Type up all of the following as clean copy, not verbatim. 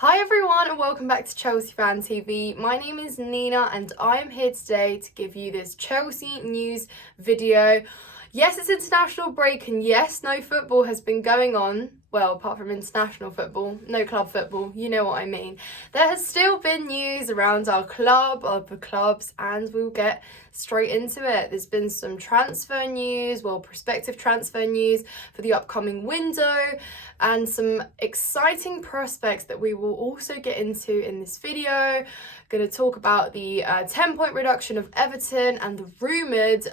Hi everyone and welcome back to Chelsea Fan TV. My name is Nina and I am here today to give you this Chelsea news video. Yes, it's international break and yes, no football has been going on. Well, apart from international football, no club football, you know what I mean. There has still been news around our club, other clubs, and we'll get straight into it. There's been some transfer news, prospective transfer news for the upcoming window, and some exciting prospects that we will also get into in this video. Going to talk about the 10-point reduction of Everton and the rumoured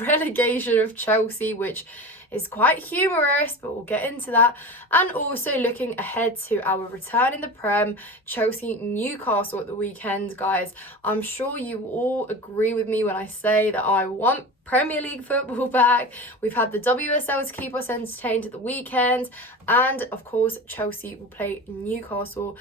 relegation of Chelsea, which is quite humorous, but we'll get into that. And also looking ahead to our return in the Prem, Chelsea Newcastle at the weekend. Guys, I'm sure you all agree with me when I say that I want Premier League football back. We've had the WSL to keep us entertained at the weekend, and of course Chelsea will play Newcastle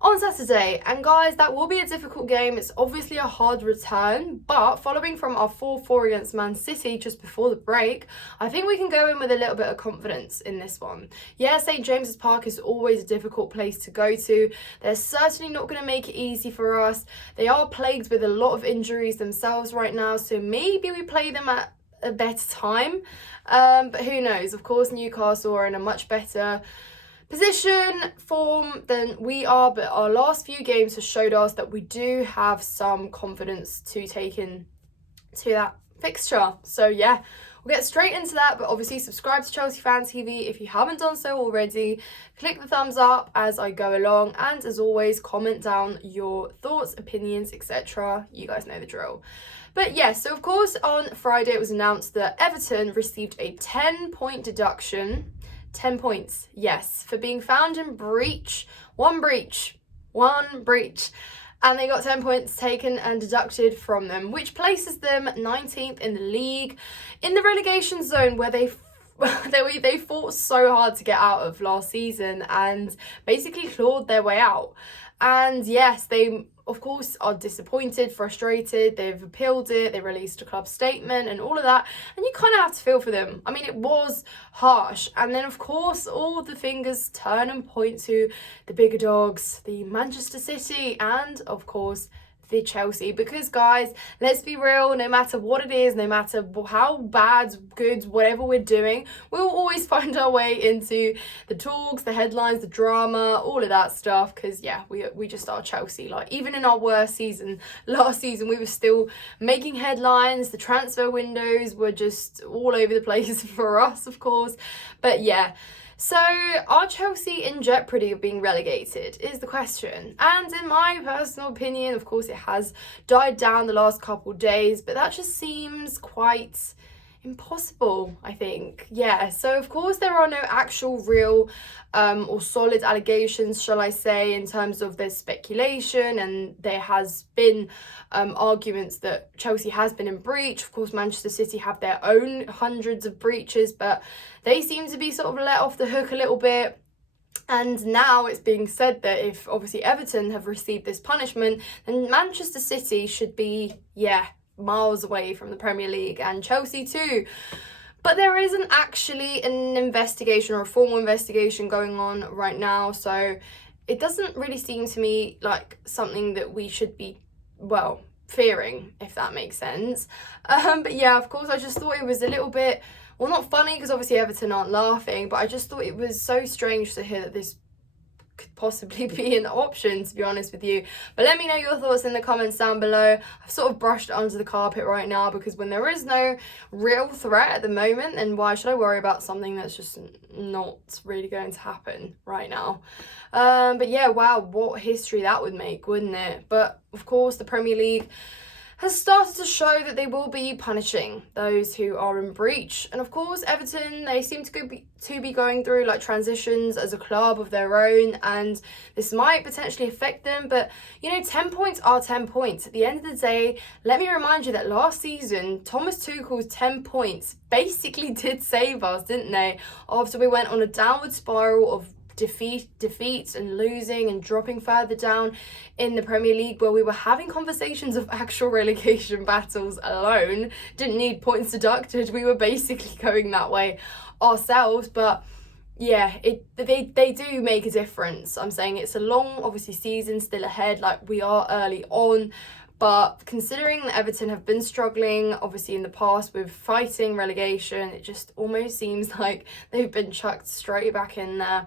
on Saturday. And guys, that will be a difficult game. It's obviously a hard return, but following from our 4-4 against Man City just before the break, I think we can go in with a little bit of confidence in this one. Yeah, St James's Park is always a difficult place to go to. They're certainly not going to make it easy for us. They are plagued with a lot of injuries themselves right now, so maybe we play them at a better time. But who knows? Of course, Newcastle are in a much better position, form than we are, but our last few games have showed us that we do have some confidence to take in to that fixture. So yeah, we'll get straight into that, but obviously subscribe to Chelsea Fan TV if you haven't done so already. Click the thumbs up as I go along, and as always, comment down your thoughts, opinions, etc. You guys know the drill. But yeah, so of course on Friday it was announced that Everton received a 10-point deduction. 10 points, yes, for being found in breach. One breach. And they got 10 points taken and deducted from them, which places them 19th in the league, in the relegation zone where they fought so hard to get out of last season and basically clawed their way out. And yes, they of course are disappointed, frustrated, they've appealed it, they released a club statement and all of that, and you kind of have to feel for them. I mean, it was harsh. And then of course all the fingers turn and point to the bigger dogs, the Manchester City, and of course the Chelsea, because guys, let's be real, no matter what it is, no matter how bad, good, whatever we're doing, we'll always find our way into the talks, the headlines, the drama, all of that stuff, because yeah, we just are Chelsea. Like, even in our worst season, last season, we were still making headlines. The transfer windows were just all over the place for us, of course. But yeah, so are Chelsea in jeopardy of being relegated is the question. And in my personal opinion, of course, it has died down the last couple of days, but that just seems quite impossible, I think. Yeah, so of course there are no actual real or solid allegations, shall I say, in terms of there's speculation, and there has been arguments that Chelsea has been in breach. Of course, Manchester City have their own hundreds of breaches, but they seem to be sort of let off the hook a little bit. And now it's being said that if obviously Everton have received this punishment, then Manchester City should be, miles away from the Premier League, and Chelsea too. But there isn't actually an investigation or a formal investigation going on right now, so it doesn't really seem to me like something that we should be, fearing, if that makes sense. But yeah, of course, I just thought it was a little bit, not funny, because obviously Everton aren't laughing, but I just thought it was so strange to hear that this could possibly be an option, to be honest with you. But let me know your thoughts in the comments down below. I've sort of brushed it under the carpet right now, because when there is no real threat at the moment, then why should I worry about something that's just not really going to happen right now? But yeah, wow, what history that would make, wouldn't it? But of course the Premier League has started to show that they will be punishing those who are in breach. And of course, Everton, they seem to be going through like transitions as a club of their own, and this might potentially affect them. But, 10 points are 10 points. At the end of the day, let me remind you that last season, Thomas Tuchel's 10 points basically did save us, didn't they? After we went on a downward spiral of defeats and losing and dropping further down in the Premier League, where we were having conversations of actual relegation battles alone, didn't need points deducted. We were basically going that way ourselves. But yeah, they do make a difference. I'm saying it's a long, obviously, season still ahead, like we are early on. But considering that Everton have been struggling, obviously, in the past with fighting relegation, it just almost seems like they've been chucked straight back in there.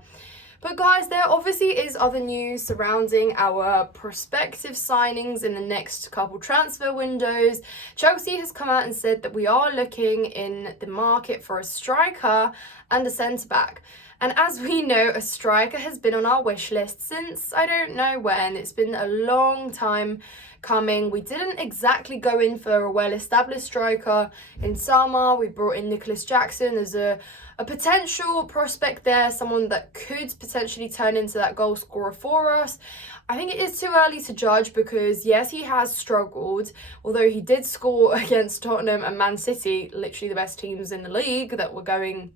But guys, there obviously is other news surrounding our prospective signings in the next couple transfer windows. Chelsea has come out and said that we are looking in the market for a striker and a centre-back. And as we know, a striker has been on our wish list since I don't know when. It's been a long time coming. We didn't exactly go in for a well-established striker in summer. We brought in Nicholas Jackson as a potential prospect there, someone that could potentially turn into that goal scorer for us. I think it is too early to judge because, yes, he has struggled, although he did score against Tottenham and Man City, literally the best teams in the league that were going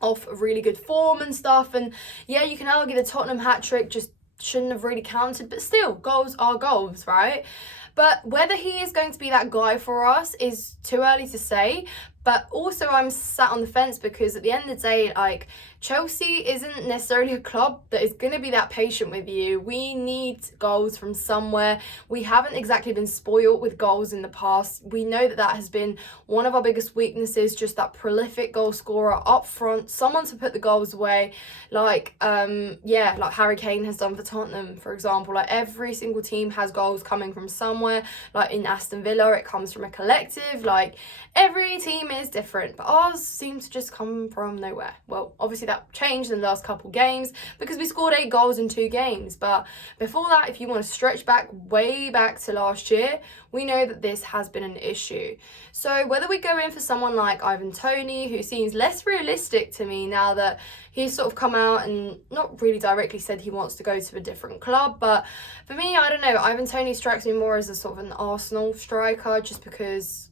off of really good form and stuff. And yeah, you can argue the Tottenham hat-trick just shouldn't have really counted, but still, goals are goals, right? But whether he is going to be that guy for us is too early to say. But also I'm sat on the fence because at the end of the day, like, Chelsea isn't necessarily a club that is going to be that patient with you. We need goals from somewhere. We haven't exactly been spoiled with goals in the past. We know that has been one of our biggest weaknesses, just that prolific goal scorer up front, someone to put the goals away, like Harry Kane has done for Tottenham, for example. Like, every single team has goals coming from somewhere. Like in Aston Villa, it comes from a collective. Like, every team is different, but ours seems to just come from nowhere. Well, obviously that changed in the last couple games because we scored 8 goals in 2 games, but before that, if you want to stretch back way back to last year, we know that this has been an issue. So whether we go in for someone like Ivan Toney, who seems less realistic to me now that he's sort of come out and not really directly said he wants to go to a different club, but for me, I don't know, Ivan Toney strikes me more as a sort of an Arsenal striker, just because,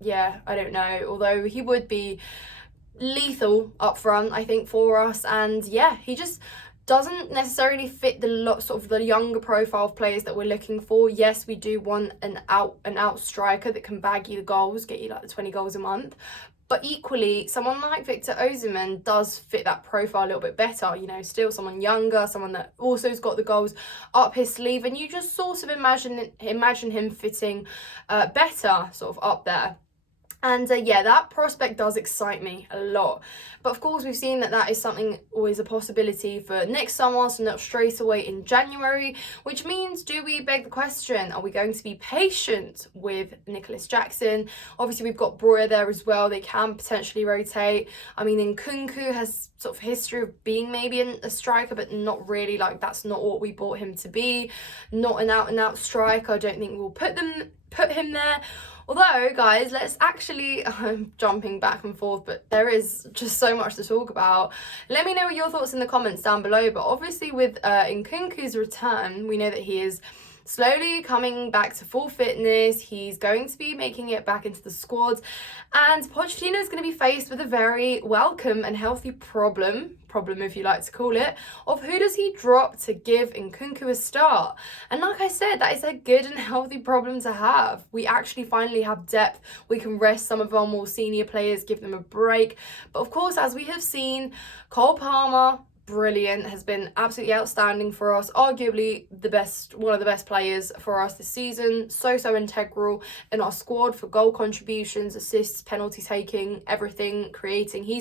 yeah, I don't know, although he would be lethal up front, I think, for us. And yeah, he just doesn't necessarily fit the sort of the younger profile of players that we're looking for. Yes, we do want an out striker that can bag you the goals, get you like the 20 goals a month. But equally, someone like Victor Osimhen does fit that profile a little bit better. You know, still someone younger, someone that also has got the goals up his sleeve, and you just sort of imagine him fitting better sort of up there. And yeah, that prospect does excite me a lot. But of course, we've seen that is something always a possibility for next summer, so not straight away in January, which means, do we beg the question, are we going to be patient with Nicholas Jackson? Obviously, we've got Breuer there as well. They can potentially rotate. I mean, Nkunku has sort of history of being maybe a striker, but not really. Like, that's not what we bought him to be. Not an out-and-out striker. I don't think we'll put him there. Although, guys, let's actually, I'm jumping back and forth, but there is just so much to talk about. Let me know your thoughts in the comments down below. But obviously with Nkunku's return, we know that he is slowly coming back to full fitness. He's going to be making it back into the squad. And Pochettino is going to be faced with a very welcome and healthy problem if you like to call it, of who does he drop to give Nkunku a start. And like I said, that is a good and healthy problem to have. We actually finally have depth. We can rest some of our more senior players, give them a break. But of course, as we have seen, Cole Palmer, brilliant, has been absolutely outstanding for us, arguably one of the best players for us this season, so integral in our squad for goal contributions, assists, penalty taking, everything, creating. He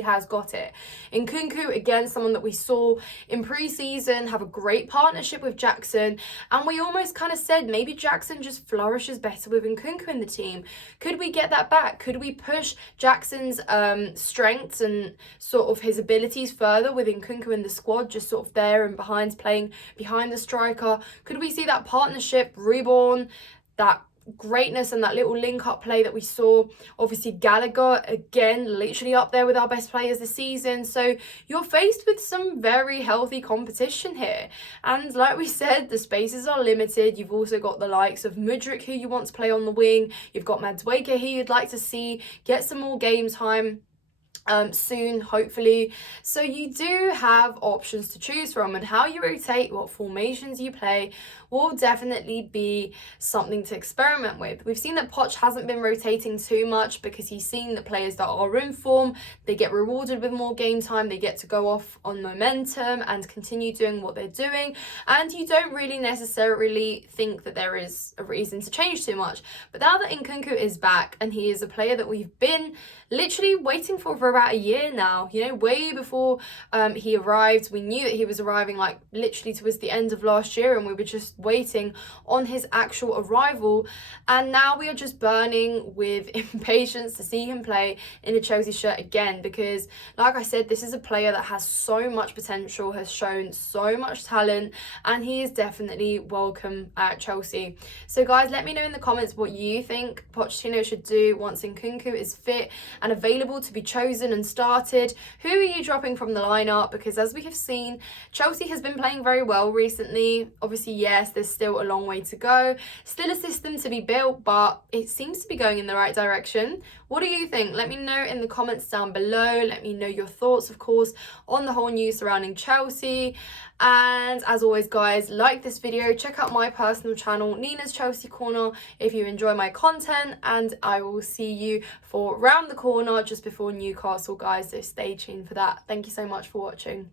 has got it. Nkunku, again, someone that we saw in pre-season have a great partnership with Jackson, and we almost kind of said maybe Jackson just flourishes better with Nkunku in the team. Could we get that back? Could we push Jackson's strengths and sort of his abilities further with Nkunku in the squad, just sort of there and playing behind the striker? Could we see that partnership reborn, that greatness and that little link-up play that we saw? Obviously, Gallagher, again, literally up there with our best players this season. So you're faced with some very healthy competition here. And like we said, the spaces are limited. You've also got the likes of Mudryk, who you want to play on the wing. You've got Madueke, who you'd like to see get some more game time. soon, hopefully. So you do have options to choose from, and how you rotate, what formations you play, will definitely be something to experiment with. We've seen that Poch hasn't been rotating too much because he's seen the players that are in form, they get rewarded with more game time, they get to go off on momentum and continue doing what they're doing, and you don't really necessarily think that there is a reason to change too much. But now that Nkunku is back, and he is a player that we've been literally waiting for about a year now, you know, way before he arrived. We knew that he was arriving like literally towards the end of last year, and we were just waiting on his actual arrival, and now we are just burning with impatience to see him play in a Chelsea shirt again, because like I said, this is a player that has so much potential, has shown so much talent, and he is definitely welcome at Chelsea. So guys, let me know in the comments what you think Pochettino should do once Nkunku is fit and available to be chosen and started. Who are you dropping from the lineup? Because as we have seen, Chelsea has been playing very well recently. Obviously, yes, there's still a long way to go, still a system to be built, but it seems to be going in the right direction. What do you think? Let me know in the comments down below. Let me know your thoughts, of course, on the whole news surrounding Chelsea. And as always, guys, like this video, check out my personal channel, Nina's Chelsea Corner, if you enjoy my content, and I will see you for Round the Corner just before Newcastle, guys, so stay tuned for that. Thank you so much for watching.